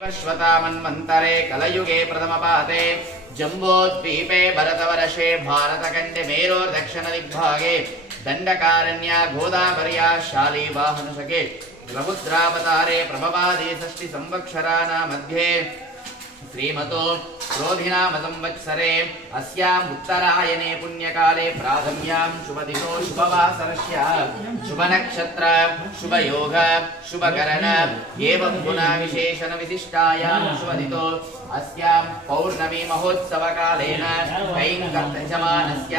श्वतामन्वन्तरे कलयुगे प्रथमपाते जम्बोद्वीपे भरतवर्षे भारतखण्डे मेरोर्दक्षिणदिग्भागे दण्डकारण्या गोदावर्या शालीवाहनशके ब्रह्मद्रावतारे प्रभवादि षष्टिसंवत्सराणां मध्ये श्रीमतो क्रोधिनाम संवत्सरे अस्याम् उत्तरायणे पुण्यकाले प्राथम्यां शुभदिनो शुभवासरस्य शुभनक्षत्र शुभयोग शुभकरण एवं गुणविशेषण विशिष्टायां शुभदितो अस्यां पौर्णमी महोत्सवकालेन कैङ्कर्तयजमानस्य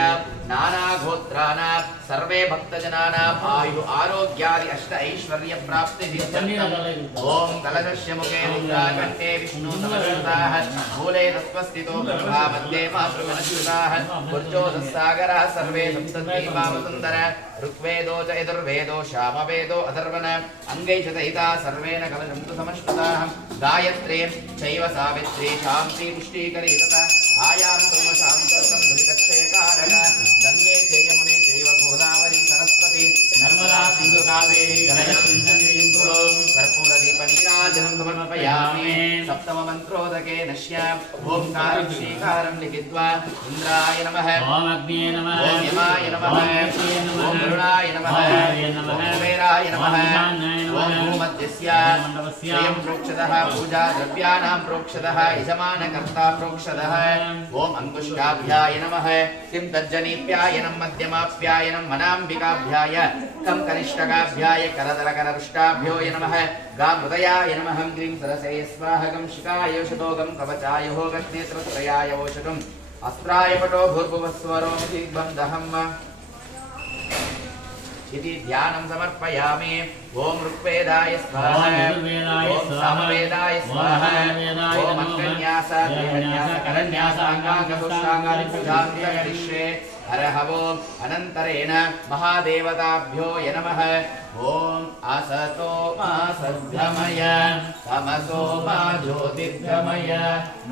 नानागोत्राणां सर्वे भक्तजनानाम् आयु आरोग्यादि अष्ट ऐश्वर्यप्राप्तिसिद्ध्यर्थम् ॐ कलशस्य मुखे रुद्राकण्ठे विष्णु समश्रुताः मूले तत्त्वस्थितो ब्रह्मा मध्ये मातृगणश्रुताः कुर्जोदस्सागरः सर्वे सप्तद्वीपावसुन्दर ऋग्वेदो च यजुर्वेदो सामवेदो अथर्वण अङ्गै च दयिता सर्वेण कलशं तु समश्रुताः गायत्री चैव सावित्री शान्ति पुष्टिकरी तथा आयां सोमशान्तर्कं धृतक्षयकारक गङ्गे च यमुने चैव गोदावरी सरस्वती नर्मदा सिन्धु कावेरी गणयसिंहं कर्पूरदीपनीराजनं समर्पयामि सप्तममन्त्रोदके नश्य ओंकारं श्रीकारं लिखित्वा इन्द्राय नमः ॐ अग्नये नमः ॐ यमाय नमः ॐ वरुणाय नमः ॐ कुबेराय नमः ॐ भूमध्यस्य स्वयं प्रोक्षतः पूजा द्रव्याणां प्रोक्षतः यजमानकर्ता प्रोक्षतः ॐ अंकुष्टाभ्याय नमः किं तज्जनीभ्यायनं मध्यमाभ्यायनं मनाम्बिकाभ्याय कं कनिष्ठकाभ्याय करतलकररुष्टाभ्यो नमः गामृदयाय नमः ग्रीं सरसे स्वाहा गं शिखाय वशतो गं कवचाय होगस्नेत्रत्रयाय वोषटम् अस्त्राय पटो भूर्भुवस्वरो दिग्बन्धहम् इति ध्यानं समर्पयामि ओम ऋग्वेदाय स्वाहा ओम सामवेदाय स्वाहा ओम अङ्गन्यास देहन्यास करन्यास अङ्गाङ्गपुष्टाङ्गानि पूजां करिष्ये हरहवो अनन्तरेण महादेवताभ्यो नमः ओम असतो मा सद्गमय तमसो मा ज्योतिर्गमय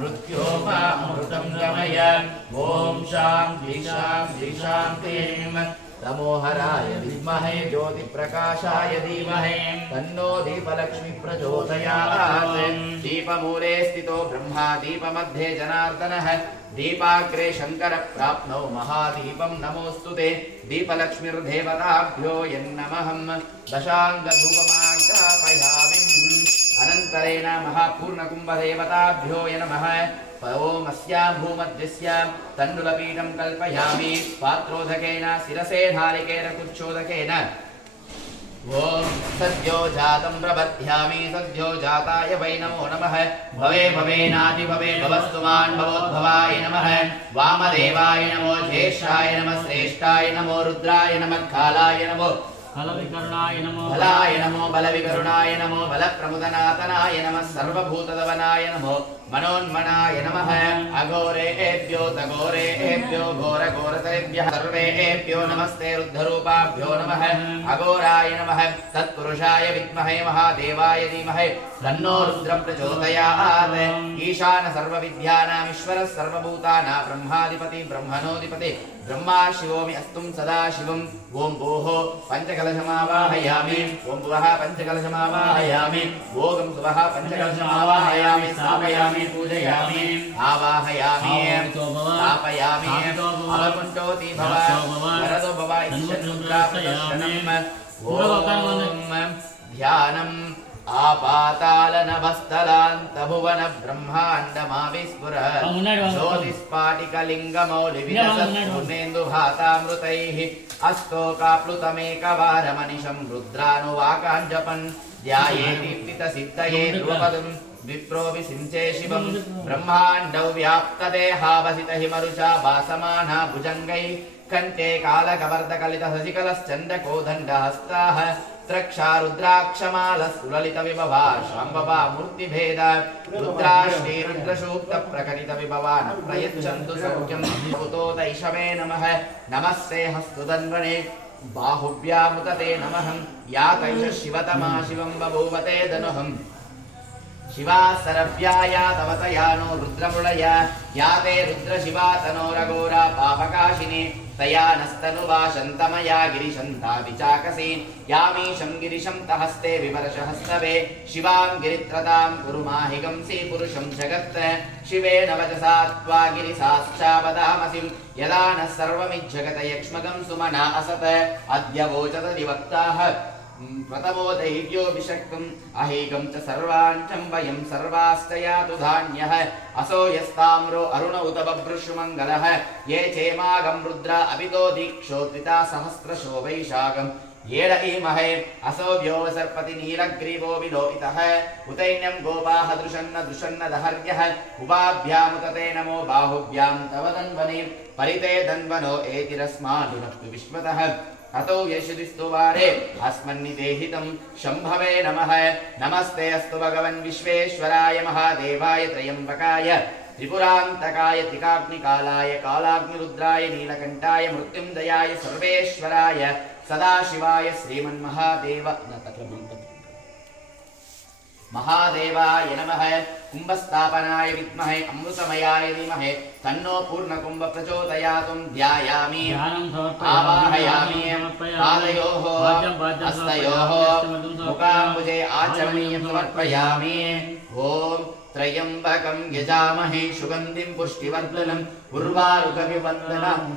मृत्यो मा अमृतं गमय ओम शान्ति शान्ति शान्तिं नमोहराय विद्महे ज्योतिप्रकाशाय धीमहि तन्नो दीपलक्ष्मी प्रचोदयात् दीपमूले स्थितो ब्रह्मा दीपमध्ये जनार्दनः दीपाग्रे शङ्कर प्राप्नौ महादीपं नमोऽस्तुते दीपलक्ष्मीर्देवताभ्यो यन्नमहं दशाङ्गधूपमाज्ञापयामि अनन्तरेण महापूर्णकुम्भदेवताभ्यो नमः ओम अस्यां भूमध्यस्यां तण्डुलपीठं कल्पयामि पात्रोदकेन शिरसे नारिकेलकुच्छोदकेन ओम सद्यो जातं प्रबध्यामि सद्यो जाताय वै नमो नमः भवे भवेनादि भवे भवस्तुमान् भवोद्भवाय नमः वामदेवाय नमो ज्येष्ठाय नमः श्रेष्ठाय नमो रुद्राय नमः कालाय नमो बलविकरुणाय नमो बलाय नमो बलविकरुणाय नमो बलप्रमुदनातनाय नमः सर्वभूतदवनाय नमो मनोन्मनाय नमः अघोरेभ्यो तघोरेभ्यो घोरघोरतरेभ्यः सर्वेभ्यो नमस्ते रुद्धरूपाभ्यो नमः अघोराय नमः तत्पुरुषाय विद्महे महादेवाय धीमहि तन्नो रुद्रः प्रचोदयात् ईशान सर्वविद्यानां ईश्वरः सर्वभूतानां ब्रह्माधिपति ब्रह्मणोऽधिपति ब्रह्मा शिवोऽमि अस्तुं सदा शिवम् ओम भूः पंचकलशमावाहयामि ओम भुवः पंचकलशमावाहयामि ओम सुवः पंचकलशमावाहयामि स्थापयामि पूजयामि आवाहयामि स्थापयामि अवकुण्ठोति भव वरदो भव इति षण्मुद्राप्रदर्शनम् ओम ध्यानम् आपातालनभस्थलान्तभुवन ब्रह्माण्डमाविस्फुर ज्योतिस्फाटिकलिङ्गमौलिविलसत्पूर्णेन्दुभातामृतैः अस्तोकाप्लुतमेकवारमनिशं रुद्रानुवाकाञ्जपन् ध्यायेदीप्तितसिद्धये ध्रुवपदम् विप्रो विसिञ्चे शिवं ब्रह्माण्डौ व्याप्तदेहावसितहिमरुचा भासमाना भुजङ्गैः कण्ठे कालकवर्दकलितशशिकलश्चण्डकोदण्डहस्ताः त्रक्षा रुद्राक्षमालस्तुललितविभवा शाम्भवा मूर्तिभेद रुद्राष्टे रुद्रसूक्तप्रकटितविभवा न प्रयच्छन्तु सौख्यं कुतोदैषवे नमः नमस्ते हस्तुदन्वने बाहुभ्यामुतते नमः या तैष शिवतमा शिवं बभूवते धनुहम् शिवा सरव्याया तवतयानो रुद्रमुळय याते रुद्रशिवा तनोरघोरा पापकाशिनी तया नस्तनुवा शन्तमया गिरिशन्ता विचाकसी यामीशं गिरिशं तहस्ते विमर्शहस्तवे शिवां गिरित्रतां कुरु माहिगंसि पुरुषं जगत् शिवेन वचसा त्वा गिरिसाक्षावदामसिं यदा नः सर्वमिज्जगत यक्ष्मगं सुमना असत् अद्य वोचत दिवक्ताः प्रथमो दैव्यो विषक्तम् अहेकं च सर्वाञ्चं वयं सर्वाश्च यातु धान्यः असो यस्ताम्रो अरुण उत बभ्रुषुमङ्गलः ये चेमागं रुद्रा अपितो दीक्षोत्रिता सहस्रशो वैशाखम् येड इमहे असो व्यो सर्पति नीलग्रीवो विलोपितः उतैन्यं गोपाः दृशन्न दहर्यः उपाभ्यामुतते नमो बाहुभ्यां तव दन्वने परिते दन्वनो एतिरस्मादुनक्तु विश्वतः अतो यशुदिस्तु वारे अस्मन्निदेहितं शम्भवे नमः नमस्ते अस्तु भगवन् विश्वेश्वराय महादेवाय त्र्यम्बकाय त्रिपुरान्तकाय त्रिकाग्निकालाय कालाग्निरुद्राय नीलकण्ठाय मृत्युञ्जयाय सर्वेश्वराय सदाशिवाय श्रीमन्महादेव महादेवाय नमः कुम्भस्थापनाय विद्महे अमृतमयाय धीमहि तन्नो पूर्णकुम्भ प्रचोदयातु ध्यायामि आवाहयामि पादयोः हस्तयोः मुखाम्बुजे आचमनीयं समर्पयामि ॐ त्र्यम्बकं यजामहे सुगन्धिं पुष्टिवर्धनम् उर्वारुकविवन्दनम्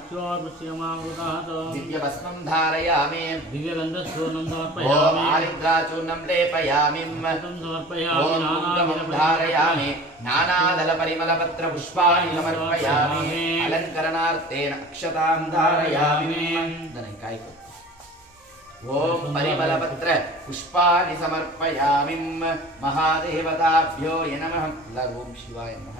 दिव्यभस्मं धारयामि ॐ आरिद्राचूर्णं लेपयामि ॐ कुङ्कुमं धारयामि नानादलपरिमलपत्रपुष्पाणि समर्पयामि अलङ्करणार्थेन अक्षतां धारयामि ओम परिमलपत्र पुष्पाणि समर्पयामि महादेवताभ्यो नमः ओम शिवाय नमः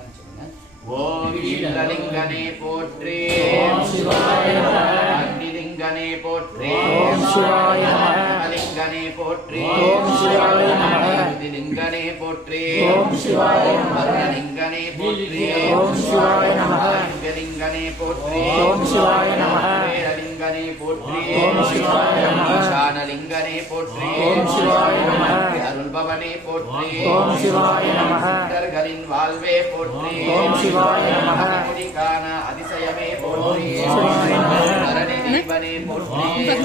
ओम शीललिंगने पोट्रे ओम शिवाय नमः अग्निलिंगने पोट्रे ओम शिवाय नमः लिंगने पोट्रे ओम शिवाय नमः लिंगने पोट्रे ओम शिवाय नमः लिंगने पोट्रे ओम शिवाय नमः लिंगने पोट्रे ओम शिवाय नमः लिंगने पोट्रे ओम शिवाय नमः ईशानलिंगने पोट्रे ओम शिवाय नमः अरुणभवने पोट्रे ओम शिवाय नमः गर्गलिन वाल्वे पोट्रे ओम शिवाय नमः मुनिकाना अधिसयमे पोट्रे ओम शिवाय नमः अरणिबने पोट्रे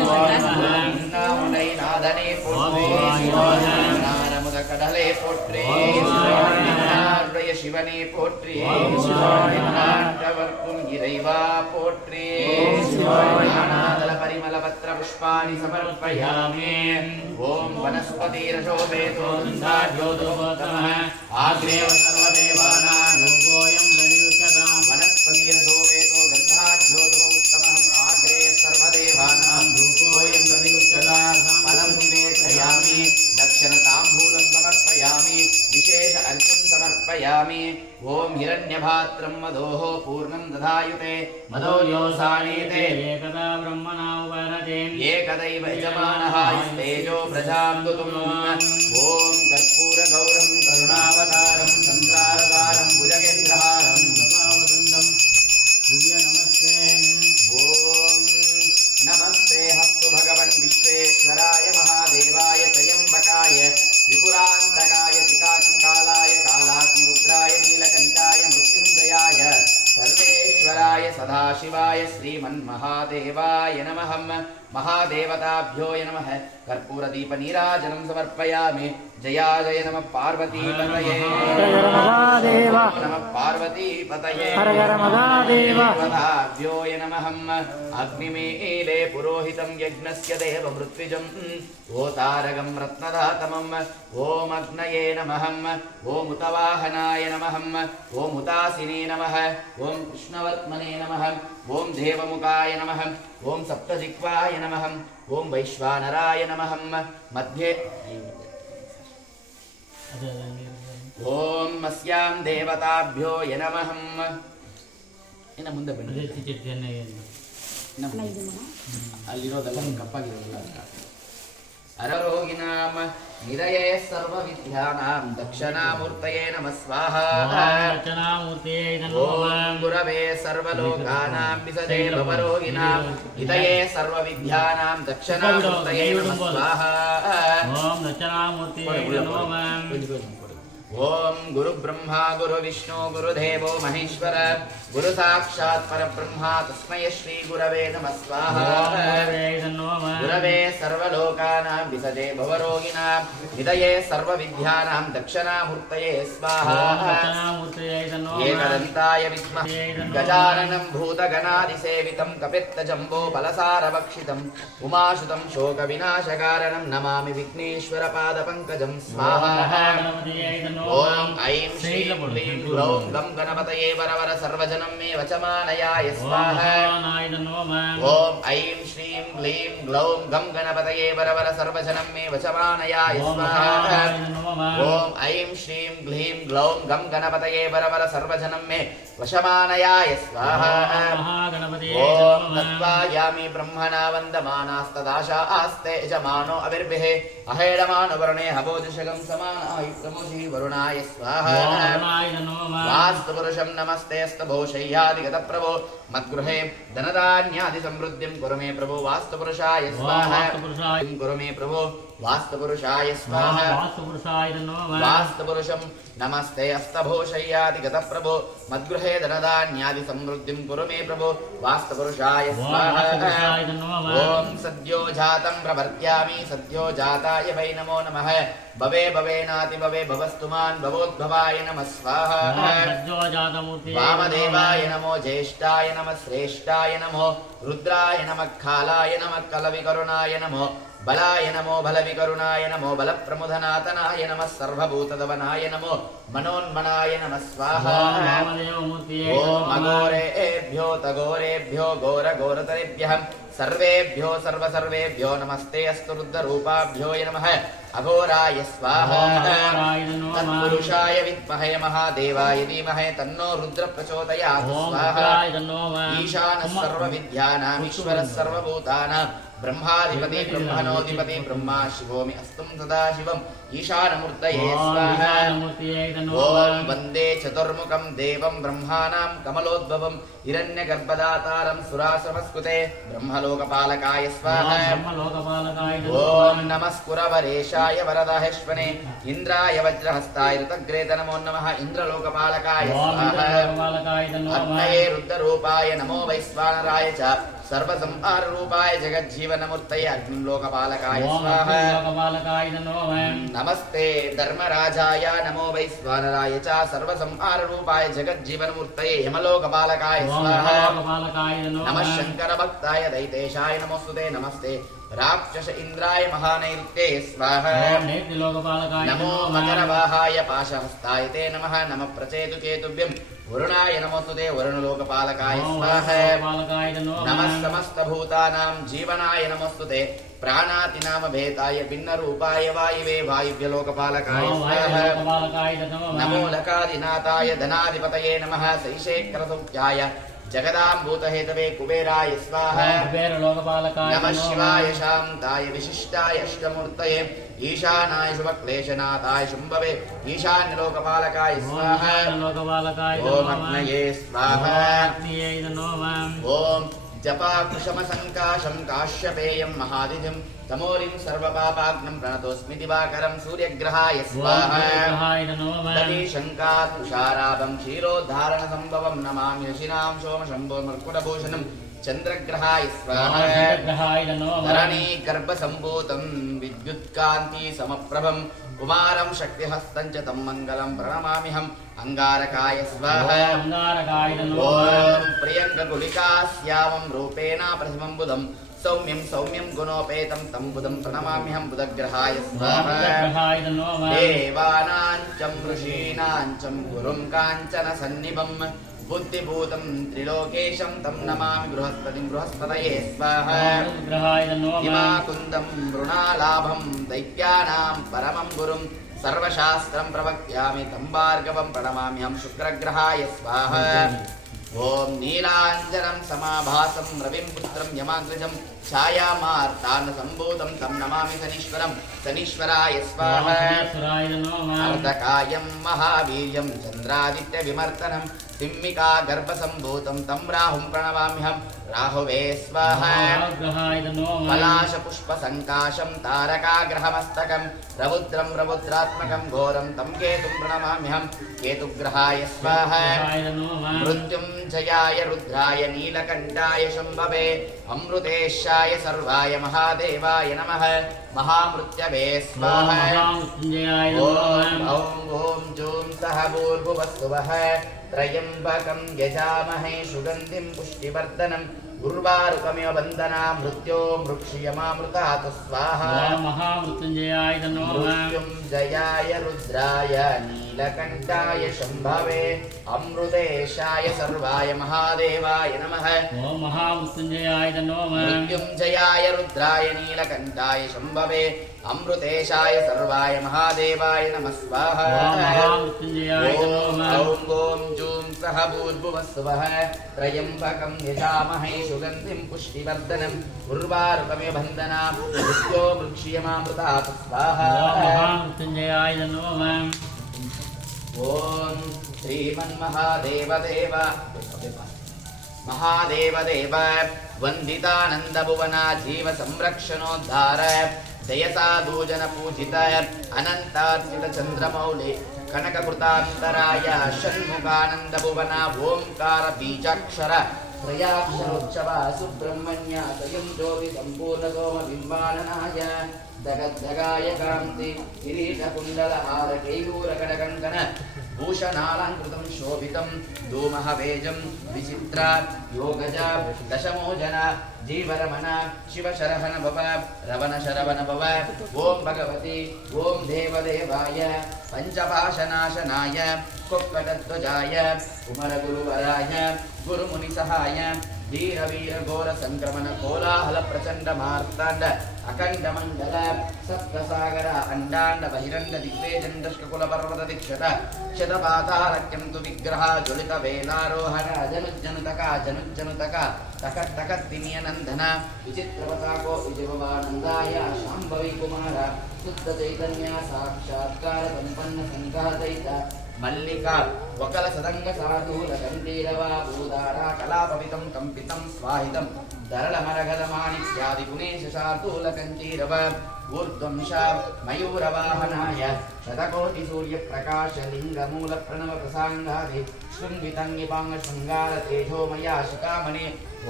नामुनै नादने पोट्रे नारमुद कडले पोट्रे नारय शिवने पोट्रे नाटवर्कुं गिरैवा पोट्रे नानादल परिमल पत्र पुष्पाणि समर्पयामि ओम वनस्पतिरशोभेतो गन्धाढ्योदोत्तमः आग्नेव सर्वदेवानां योगोऽयं रवियुच्यतां वनस्पतिरशोभेतो गन्धाढ्योदोत्तमः आग्रे सर्वदेवानां योगोऽयं रवियुच्यतां फलं निवेशयामि दक्षिणताम्बूलं समर्पयामि विशेष अर्घ्यं समर्पयामि ओम हिरण्यभात्रं मदोः पूर्णं दधायुते मदो योसानीते एकदा ब्रह्मणा उपरते एकदैव यजमानः स्तेजो प्रजां दुतुम् ओम कर्पूरगौरं करुणावतारं संसारसारं भुजगेन्द्रहारं सदावसन्तं दिव्य नमस्ते ओम नमस्ते हस्तु भगवन् विश्वेश्वराय महादेवाय त्र्यम्बकाय त्रिपुरान्तकाय त्रिकाग्निकालाय कालाग्निरुद्राय नीलकण्ठाय मृत्युञ्जयाय सर्वेश्वराय सदाशिवाय श्रीमन्महादेवाय नमः महादेवताभ्यो नमः कर्पूरदीपनीराजनं समर्पयामि जया जय नमः पार्वतीपतये महादेव नमः पार्वतीपतये हर हर महादेव देवताभ्यो नमः अग्निमीले पुरोहितं यज्ञस्य देवमृत्विजं ओतारकं रत्नदातमं ओम अग्नये नमः ओम उतवाहनाय नमः ओम उतासिने नमः ओम कृष्णवर्त्मने नमः ओम देवमुखाय नमः ओम सप्तजिह्वाय नमः ओम वैश्वानराय नमः मध्ये ओम अस्यां देवताभ्यो नमः ಇನ್ನು ಮುಂದೆ ಬನ್ನಿ ಅಲ್ಲಿರೋದೆಲ್ಲ ಕಪ್ಪಾಗಿರೋದಲ್ಲ ಅರರೋಗಿನಾಮ ನಿರಯೇ ಸರ್ವವಿದ್ಯಾನಾಂ ದಕ್ಷಿಣಾಮೂರ್ತಯೇ ನಮಃ ಸ್ವಾಹಾ ಓಂ ಗುರವೇ ಸರ್ವಲೋಕಾನಾಂ ವಿಸದೆ ಭವರೋಗಿನಾಂ ಹಿತಯೇ ಸರ್ವವಿದ್ಯಾನಾಂ ದಕ್ಷಿಣಾಮೂರ್ತಯೇ ನಮಃ ಸ್ವಾಹಾ ಓಂ ದಕ್ಷಿಣಾಮೂರ್ತಯೇ ನಮಃ ओम गुरु ब्रह्मा गुरु विष्णु गुरुदेवो महेश्वर गुरु साक्षात् परब्रह्मा तस्मै श्री गुरवे नमः स्वाहा गुरवे सर्वलोकानां विसजे भवरोगिणां निधये सर्वविद्यानां दक्षिणामूर्तये स्वाहा एकदन्ताय विद्महे गजाननं भूतगणादिसेवितं कपित्तजम्बो फलसारभक्षितम् उमासुतं शोकविनाशकारणं नमामि विघ्नेश्वरपादपङ्कजं स्वाहा ओम ऐं श्रीं क्लीं ग्लौं गं गणपतये वरवर सर्वजनं मे वचमानयाय स्वाहा ओम ऐं श्रीं क्लीं ग्लौं गं गणपतये वरवर सर्वजनं मे वचमानयाय स्वाहा ओम ऐं श्रीं क्लीं ग्लौं गं गणपतये वरवर सर्वजनं मे वशमानयाय स्वाहा ओम तत्त्वायामि ब्रह्मणा वन्दमानास्तदाशा आस्ते यजमानो अविर्भिः अहेडमानो वरुणे हवोजशगं समानायुक्तमुषि वरुणाय स्वाहा वास्तु पुरुषं नमस्ते स्तभो शय्यादिगतप्रभो मद्गृहे धनधान्यादि समृद्धिं कुरु मे प्रभो वास्तु पुरुषाय स्वाहा कुरु मे प्रभो वास्तु पुरुषाय स्वाहा वास्तु पुरुषं नमस्ते अस्तभो शय्यादिगतप्रभो मद्गृहे धनधान्यादि समृद्धिं कुरु मे प्रभो वास्तु पुरुषाय स्वाहा ओम सद्यो जातं प्रवर्त्यामि सद्यो जाताय वै नमो नमः भवे भवेनाति भवे भवस्तुमान् भवोद्भवाय नमः स्वाहा वामदेवाय नमो ज्येष्ठाय नमः श्रेष्ठाय नमो रुद्राय नमः कालाय नमः कलविकरुणाय नमो बलाय नमो बलविकरुणाय नमो बलप्रमुदनातनाय नमः सर्वभूतदवनाय नमो मनोन्मनाय नमः स्वाहा ओम अघोरेभ्यो तघोरेभ्यो घोरघोरतरेभ्यः सर्वेभ्यो सर्वसर्वेभ्यो नमस्ते अस्तु रुद्ररूपाभ्यो नमः अघोराय स्वाहा तत्पुरुषाय विद्महे महादेवाय धीमहि तन्नो रुद्र प्रचोदयात् स्वाहा ईशानः सर्वविद्यानाम् ईश्वरः सर्वभूतानां ब्रह्माधिपति ब्रह्मणोऽधिपति ब्रह्मा शिवोऽमि अस्तं सदाशिवम् ईशानमूर्तये स्वाहा ओम वन्दे चतुर्मुखं देवं ब्रह्माणां कमलोद्भवं हिरण्यगर्भदातारं सुरासुरस्कृते ब्रह्मलोकपालकाय स्वाहा ओम नमस्कुरवरेशाय वरदहेश्वने इन्द्राय वज्रहस्ताय ऋतग्रेत नमो नमः इन्द्रलोकपालकाय स्वाहा अग्नये रुद्ररूपाय नमो वैश्वानराय च सर्वसंहाररूपाय जगज्जीवनमूर्तये अग्निलोकपालकाय स्वाहा नमस्ते धर्मराजाय नमो वैश्वानराय च सर्वसंहाररूपाय जगज्जीवनमूर्तये यमलोकपालकाय स्वाहा नमः शङ्करभक्ताय दैतेशाय नमोस्तुते नमस्ते राक्षस इन्द्राय महानैऋत्ये स्वाहा नमो मकरवाहाय पाशहस्ताय ते नमः नमः प्रचेतुकेतुभ्यं वरुणाय नमोस्तुते वरुणलोकपालकाय स्वाहा नमः समस्तभूतानां जीवनाय नमोस्तुते प्राणातिनाम भेदाय भिन्नरूपाय वायुवे वायुव्यलोकपालकाय स्वाहा नमो लकादिनाथाय धनाधिपतये नमः सैशेखरसौख्याय जगदाम्भूतहेतवे कुबेराय स्वाहा नमः शिवाय शान्ताय विशिष्टाय अष्टमूर्तये ईशानाय शुभक्लेशनाथाय शुम्भवे ईशान्यलोकपालकाय स्वाहा ओम अग्नये स्वाहा ओम जपाकुशमसङ्काशं काश्यपेयं महादितिं तमोरिं सर्वपापाग्नं प्रणतोऽस्मि दिवाकरं सूर्यग्रहाय स्वाहा दधिशङ्का तुषाराभं क्षीरोद्धारणसम्भवं नमामि ऋषीणां सोमशम्भो मर्कुटभूषणं चन्द्रग्रहाय स्वाहा धरणी गर्भसम्भूतं विद्युत्कान्ति समप्रभं कुमारं शक्तिहस्तं च तं मङ्गलं प्रणमाम्यहम् अंगारकाय स्वाहा ओम प्रियङ्गकुलिकास्यामं रूपेण प्रतिमं बुधं सौम्यं सौम्यं गुणोपेतं तं बुधं प्रणमाम्यहं बुधग्रहाय स्वाहा देवानां च ऋषीणां च गुरुं काञ्चन सन्निभं बुद्धिभूतं त्रिलोकेशं तं नमामि बृहस्पतिं बृहस्पतये स्वाहा हिमाकुन्दं मृणालाभं दैत्यानां परमं गुरुं सर्वशास्त्रं प्रवक्ष्यामि तं भार्गवं प्रणमाम्यहं शुक्रग्रहाय स्वाहा ओम नीलाञ्जनं समाभासं रविं पुत्रं यमाग्रजं छायामार्ताण्डसम्भूतं तं नमामि शनीश्वरं शनीश्वराय स्वाहा अर्धकायं महावीर्यं चन्द्रादित्यविमर्दनं तिम्मिका गर्भसम्भूतं तं राहुं प्रणवाम्यहं राहुवे स्वाहा ग्रहाय नमः पलाशपुष्पसङ्काशं तारकाग्रहमस्तकं रौद्रं रौद्रात्मकं घोरं तं केतुं प्रणमाम्यहं केतुग्रहाय स्वाहा मृत्युञ्जयाय रुद्राय नीलकण्ठाय शम्भवे अमृतेशाय सर्वाय महादेवाय नमः महामृत्यवे स्वाहा ॐ जूं सह भूर्भुवस्सुवः त्रयम्बकं यजामहे सुगन्धिं पुष्टिवर्धनम् उर्वारुकमिव बन्धना मृत्यो मृक्षियमामृतात् स्वाहा महामृत्युञ्जयाय नमः मृत्युञ्जयाय रुद्राय नीलकण्ठाय शम्भवे अमृतेशाय सर्वाय महादेवाय नमः ओम महामृत्युञ्जयाय नमः मृत्युञ्जयाय रुद्राय नीलकण्ठाय शम्भवे अमृतेशाय सर्वाय महादेवाय नमः स्वाहा महामृत्युञ्जयाय नमः ॐ जूं सह भूर्भुवस्सुवः त्र्यम्बकं यजामहे सुगन्धिं पुष्टिवर्धनम् उर्वारुकमिव बन्धना मृत्यो मृक्षियमामृतात् स्वाहा महामृत्युञ्जयाय नमः ॐ श्रीमन्महादेवदेव महादेवदेव वन्दितानन्दभुवना जीव संरक्षणोद्धार जयसाधूजन पूजित अनन्तार्चित चन्द्रमौलि कनककृतान्तराय षण्मुखानन्दभुवना ओंकार बीजाक्षर त्रयाक्षरोत्सव सुब्रह्मण्य स्वयं ज्योति सम्पूर्ण सोम बिम्बाननाय जगद्जगाय कान्ति किरीटकुण्डलहार केयूरकटकङ्कण भूषणालङ्कृतं शोभितं धूमहवेजं विचित्र योगज दशमोजन जीवरमण शिवशरहन भव रवण शरवण भव ॐ भगवति ॐ देवदेवाय पञ्चपाशनाशनाय कुक्कटध्वजाय कुमरगुरुवराय गुरुमुनिसहाय धीरवीर घोर संक्रमण कोलाहल प्रचंड मार्तांड अखंड मंडल सप्तसागर अंडांड बहिरंड दिग्वेजन दशकुल पर्वत दीक्षत शतपातारक्यं तु विग्रह ज्वलित वेलारोहण जनुज्जनुतक तक तिनियनंदन विचित्रवताको विजयवानंदाय शांभवी कुमार शुद्ध चैतन्य साक्षात्कार संपन्न संघातैत मल्लिका वकल सदंग साधूल गंधीरवा भूदारा कलापवितं कंपितं स्वाहितं धरल मरगद माणिक्यादि गुणेश शार्दूल कंचीरव ऊर्ध्वंश मयूरवाहनाय शतकोटि सूर्य प्रकाश लिंग मूल प्रणव प्रसांगादि शृंगितंगिपांग शृंगार तेजोमया शिखामणि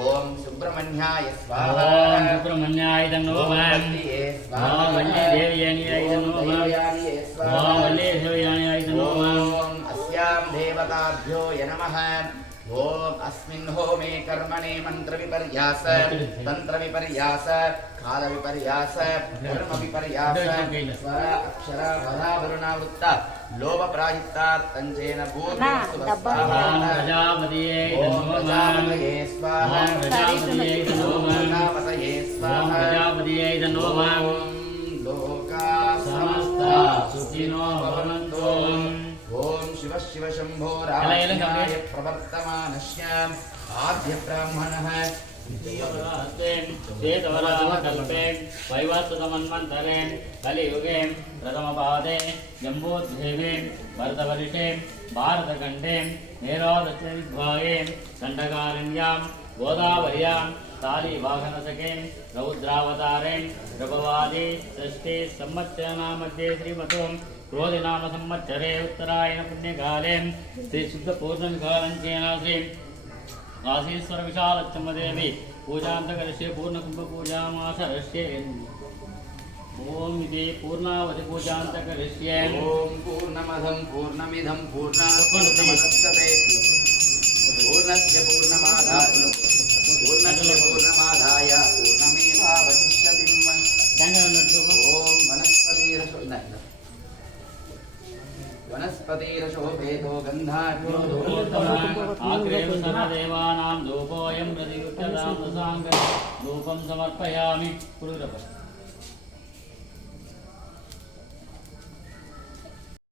ओम सुब्रह्मण्याय स्वाहा ओम सुब्रह्मण्याय नमः ओम वल्ली देवयान्याय नमः ओम वल्ली देवयान्याय नमः ओम अस्यां देवताभ्यो नमः ओम अस्मिन् होमे कर्मणे मंत्र विपर्यास तंत्र विपर्यास काल विपर्यास कर्म विपर्यास स्वर अक्षर वरा वरुणावृत्त लोभ प्रायिता तंजेन प्रजापतये स्वाहा प्रजापतये स्वाहा प्रजापतये नमः लोका समस्ता सुखिनो भवन्तु ओम शिव शिव शंभो रामाय प्रवर्तमानस्य आद्य ब्राह्मणः कल्पे वैवस्वतमन्वन्तरे कलियुगे प्रथमपादे जम्बूद्वीपे भरतवर्षे भारतखण्डे हेरोदचद्वाये दण्डकारिण्यां गोदावर्यां कालीवाहनसखे रौद्रावतारे प्रभवादि षष्ठे संवत्सरनामध्ये श्रीमतो क्रोधिनाम संवत्सरे उत्तरायण पुण्यकाले श्री शुद्ध पूर्णविकालञ्चेन श्री काशीश्वर विशालच्चम्मदेवी पूजान्तकरिष्ये पूर्णकुम्भपूजामासरष्ये ओम इति पूर्णावधि पूजान्तकरिष्ये ओम पूर्णमदं पूर्णमिदं पूर्णात्मनमस्तते पूर्णस्य पूर्णमादाय पूर्णमेवावशिष्यति ओम वनस्पतिरशोभेतो गन्धाढ्यो आग्रेव सर्वदेवानां धूपोऽयं प्रतियुक्ततां दशाङ्ग धूपं समर्पयामि पुरुरपश्य